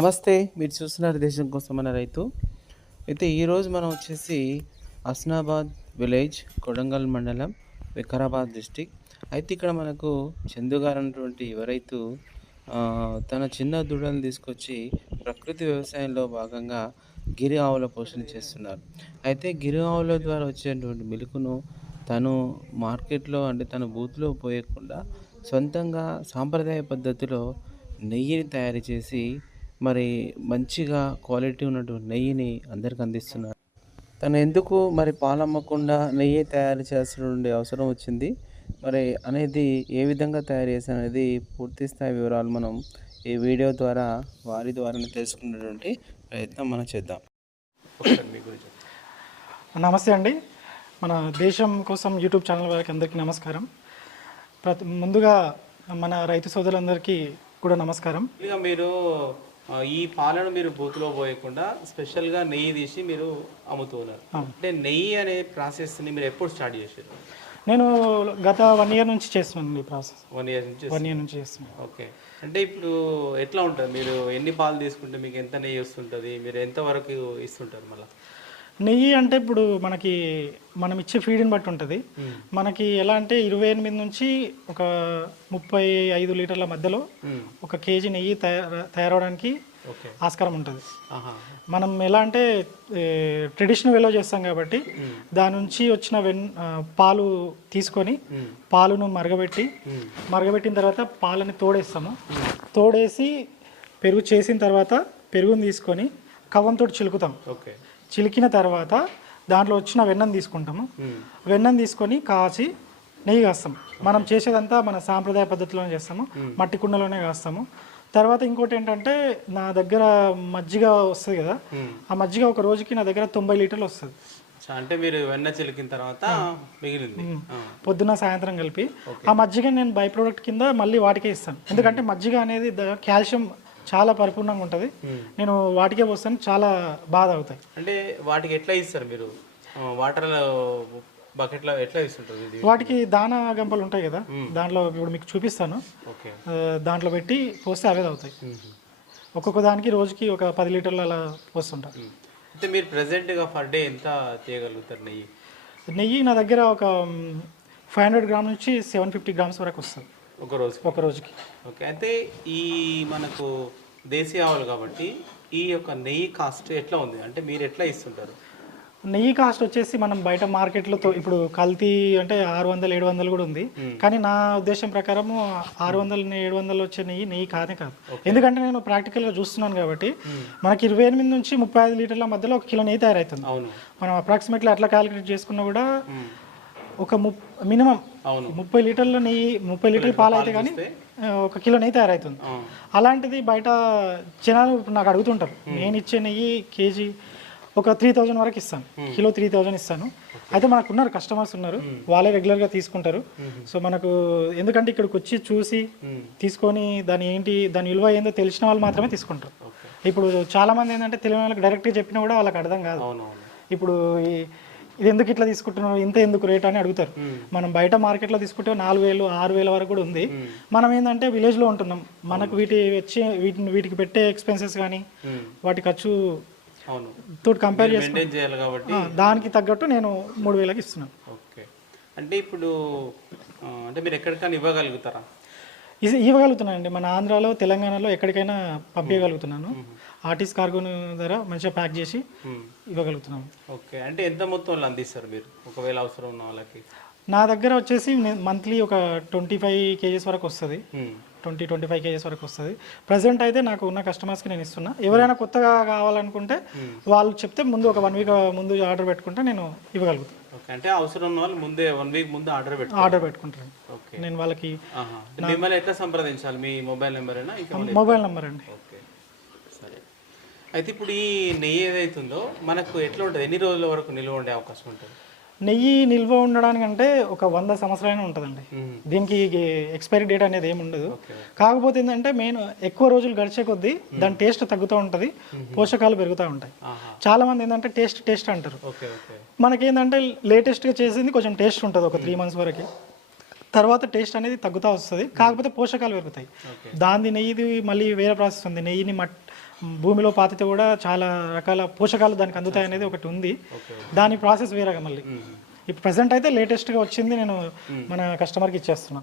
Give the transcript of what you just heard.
నమస్తే మీరు చూస్తున్నారు దేశం కోసం మన రైతు. అయితే ఈరోజు మనం వచ్చేసి హస్నాబాద్ విలేజ్ కొడంగల్ మండలం వికారాబాద్ డిస్టిక్. అయితే ఇక్కడ మనకు చందుగారు అన్నటువంటి యువ రైతు తన చిన్న దూడలను తీసుకొచ్చి ప్రకృతి వ్యవసాయంలో భాగంగా గిరి ఆవుల పోషణ చేస్తున్నారు. అయితే గిరి ఆవుల ద్వారా వచ్చేటువంటి మిలుకును తను మార్కెట్లో అంటే తన బూత్లో పోయకుండా సొంతంగా సాంప్రదాయ పద్ధతిలో నెయ్యిని తయారు చేసి మరి మంచిగా క్వాలిటీ ఉన్నటువంటి నెయ్యిని అందరికి అందిస్తున్నారు. తను ఎందుకు మరి పాలు అమ్మకుండా నెయ్యి తయారు చేయాల్సిన అవసరం వచ్చింది? మరి అనేది ఏ విధంగా తయారు చేశారు అనేది పూర్తి స్థాయి వివరాలు మనం ఈ వీడియో ద్వారా వారి ద్వారా తెలుసుకునేటువంటి ప్రయత్నం మనం చేద్దాం. మీ గురించి నమస్తే అండి. మన దేశం కోసం యూట్యూబ్ ఛానల్ వారికి అందరికీ నమస్కారం. ప్రతి ముందుగా మన రైతు సోదరులందరికీ కూడా నమస్కారం. ఇక మీరు ఈ పాలను మీరు బూత్లో పోయకుండా స్పెషల్గా నెయ్యి తీసి మీరు అమ్ముతున్నారు అంటే నెయ్యి అనే ప్రాసెస్ని మీరు ఎప్పుడు స్టార్ట్ చేశారు? నేను గత వన్ ఇయర్ నుంచి చేస్తున్నాను ఈ ప్రాసెస్. వన్ ఇయర్ నుంచి వన్ ఇయర్ నుంచి చేస్తున్నాను. ఓకే. అంటే ఇప్పుడు ఎట్లా ఉంటుంది? మీరు ఎన్ని పాలు తీసుకుంటే మీకు ఎంత నెయ్యి వస్తుంటుంది? మీరు ఎంత వరకు ఇస్తుంటారు మళ్ళీ? నెయ్యి అంటే ఇప్పుడు మనకి మనం ఇచ్చే ఫీడ్ని బట్టి ఉంటుంది. మనకి ఎలా అంటే ఇరవై ఎనిమిది నుంచి ఒక ముప్పై ఐదు లీటర్ల మధ్యలో ఒక కేజీ నెయ్యి తయారు తయారవడానికి ఆస్కారం ఉంటుంది. మనం ఎలా అంటే ట్రెడిషనల్ వేలో చేస్తాం కాబట్టి దాని నుంచి వచ్చిన వెన్ పాలు తీసుకొని పాలును మరగబెట్టి మరగబెట్టిన తర్వాత పాలని తోడేస్తాము. తోడేసి పెరుగు చేసిన తర్వాత పెరుగుని తీసుకొని కవ్వంతో చిలుకుతాం. ఓకే. చిలికిన తర్వాత దాంట్లో వచ్చిన వెన్నను తీసుకుంటాము. వెన్నను తీసుకొని కాచి నెయ్యి కాస్తాం. మనం చేసేదంతా మన సాంప్రదాయ పద్ధతిలోనే చేస్తాము. మట్టి కుండలోనే కాస్తాము. తర్వాత ఇంకోటి ఏంటంటే నా దగ్గర మజ్జిగ వస్తుంది కదా ఆ మజ్జిగ ఒక రోజుకి నా దగ్గర తొంభై లీటర్లు వస్తుంది. అంటే మీరు వెన్న చిలికిన తర్వాత మిగిలింది. ఆ. పొద్దున్న సాయంత్రం కలిపి. ఆ మజ్జిగ నేను బై ప్రోడక్ట్ కింద మళ్ళీ వాటికే ఇస్తాను. ఎందుకంటే మజ్జిగ అనేది కాల్షియం చాలా పరిపూర్ణంగా ఉంటుంది. నేను వాటికే పోస్తాను చాలా బాగా అవుతాయి. అంటే వాటికి ఎట్లా ఇస్తారు మీరు? వాటర్ బకెట్లో ఎట్లా ఇస్తుంటారు వాటికి దానా గంపలు ఉంటాయి కదా దాంట్లో ఇప్పుడు మీకు చూపిస్తాను. దాంట్లో పెట్టి పోస్తే అవే అవుతాయి ఒక్కొక్క దానికి రోజుకి ఒక పది లీటర్లు అలా పోస్తుంటా. అయితే మీరు ప్రెసెంట్గా పర్ డే ఎంత తీయగలుగుతారు నెయ్యి? నెయ్యి నా దగ్గర ఒక ఫైవ్ హండ్రెడ్ గ్రామ్ నుంచి సెవెన్ ఫిఫ్టీ గ్రామ్స్ వరకు వస్తుంది. ఒక రోజు ఒక రోజుకి. ఓకే. అయితే ఈ మనకు దేశీయ ఆవులు కాబట్టి ఈ యొక్క నెయ్యి కాస్ట్ ఎట్లా ఉంది? అంటే మీరు ఎట్లా ఇస్తుంటారు? నెయ్యి కాస్ట్ వచ్చేసి మనం బయట మార్కెట్లో ఇప్పుడు కల్తీ అంటే ఆరు వందలు ఏడు వందలు కూడా ఉంది. కానీ నా ఉద్దేశం ప్రకారము ఆరు వందలు ఏడు వందలు వచ్చే నెయ్యి నెయ్యి కాదే. కాదు ఎందుకంటే నేను ప్రాక్టికల్గా చూస్తున్నాను కాబట్టి మనకి ఇరవై ఎనిమిది నుంచి ముప్పై ఐదు లీటర్ల మధ్యలో ఒక కిలో నెయ్యి తయారవుతుంది మనం అప్రాక్సిమేట్లీ అట్లా క్యాలిక్యులేట్ చేసుకున్నా కూడా ఒక ము మినిమం ముప్పై లీటర్ల నెయ్యి ముప్పై లీటర్ల పాలు అయితే కానీ ఒక కిలో నెయ్యి తయారవుతుంది. అలాంటిది బయట జనాలు ఇప్పుడు నాకు అడుగుతుంటారు. నేను ఇచ్చే నెయ్యి కేజీ ఒక త్రీ థౌజండ్ వరకు ఇస్తాను. కిలో త్రీ థౌజండ్ ఇస్తాను. అయితే మనకు ఉన్నారు కస్టమర్స్ ఉన్నారు. వాళ్ళే రెగ్యులర్గా తీసుకుంటారు. సో మనకు ఎందుకంటే ఇక్కడికి వచ్చి చూసి తీసుకొని దాని ఏంటి దాని విలువ ఏందో తెలిసిన వాళ్ళు మాత్రమే తీసుకుంటారు. ఇప్పుడు చాలా మంది ఏంటంటే తెలియని వాళ్ళకి డైరెక్ట్గా చెప్పినా కూడా వాళ్ళకి అర్థం కాదు. ఇప్పుడు ఇది ఎందుకు ఇట్లా తీసుకుంటున్నావు ఇంత ఎందుకు రేట్ అని అడుగుతారు. మనం బయట మార్కెట్లో తీసుకుంటే నాలుగు వేలు ఆరు వేల వరకు కూడా ఉంది. మనం ఏంటంటే విలేజ్లో ఉంటున్నాం. మనకు వీటి వచ్చి వీటిని వీటికి పెట్టే ఎక్స్పెన్సెస్ కానీ వాటి ఖర్చు తోటి కంపేర్ చేసి మెయింటైన్ చేయాలి కాబట్టి దానికి తగ్గట్టు నేను మూడు వేలకి ఇస్తున్నాను. ఓకే. అంటే ఇప్పుడు అంటే మీరు ఎక్కడికైనా ఇవ్వగలుగుతారా? ఇవ్వగలుగుతున్నానండి. మన ఆంధ్రాలో తెలంగాణలో ఎక్కడికైనా పంపించగలుగుతున్నాను ఆర్టిస్ట్ కార్గో ధర మంచిగా ప్యాక్ చేసి ఇవ్వగలుగుతున్నాను. ఓకే. అంటే ఎంత మొత్తంలో అందిస్తారు మీరు? ఒకవేళ అవసరం ఉన్న వాళ్ళకి? నా దగ్గర వచ్చేసి మంత్లీ ఒక ట్వంటీ ఫైవ్ కేజీస్ వరకు వస్తుంది. ట్వంటీ ట్వంటీ ఫైవ్ కేజీస్ వరకు వస్తుంది. ప్రజెంట్ అయితే నాకు ఉన్న కస్టమర్స్కి నేను ఇస్తున్నా. ఎవరైనా కొత్తగా కావాలనుకుంటే వాళ్ళు చెప్తే ముందు ఒక వన్ వీక్ ముందు ఆర్డర్ పెట్టుకుంటే నేను ఇవ్వగలుగుతాను అంటే అవసరం ఉన్న వాళ్ళు ముందే వన్ వీక్ ముందు ఆర్డర్ పెట్టు ఆర్డర్ పెట్టుకుంటాను నేను వాళ్ళకి మిమ్మల్ని ఎట్లా సంప్రదించాలి? మీ మొబైల్ నెంబర్ మొబైల్ నెంబర్ అండి. అయితే ఇప్పుడు ఈ నెయ్యి ఏదైతుందో మనకు ఎట్లా ఉంటుంది? ఎన్ని రోజుల వరకు నిల్వ ఉండే అవకాశం ఉంటుంది? నెయ్యి నిల్వ ఉండడానికంటే ఒక వంద సంవత్సరాలైనా ఉంటుందండి. దీనికి ఎక్స్పైరీ డేట్ అనేది ఏమి ఉండదు. కాకపోతే ఏంటంటే మెయిన్ ఎక్కువ రోజులు గడిచే కొద్దీ దాని టేస్ట్ తగ్గుతూ ఉంటుంది పోషకాలు పెరుగుతూ ఉంటాయి. చాలా మంది ఏంటంటే టేస్ట్ టేస్ట్ అంటారు. మనకేంటంటే లేటెస్ట్గా చేసింది కొంచెం టేస్ట్ ఉంటుంది ఒక త్రీ మంత్స్ వరకు. తర్వాత టేస్ట్ అనేది తగ్గుతూ వస్తుంది. కాకపోతే పోషకాలు పెరుగుతాయి. దాని నెయ్యిది మళ్ళీ వేరే ప్రాసెస్ ఉంది. నెయ్యిని మట్ భూమిలో పాతితే కూడా చాలా రకాల పోషకాలు దానికి అందుతాయి అనేది ఒకటి ఉంది. దాని ప్రాసెస్ వేరేగా మళ్ళీ. ఇప్పుడు ప్రజెంట్ అయితే లేటెస్ట్గా వచ్చింది నేను మన కస్టమర్కి ఇచ్చేస్తున్నాను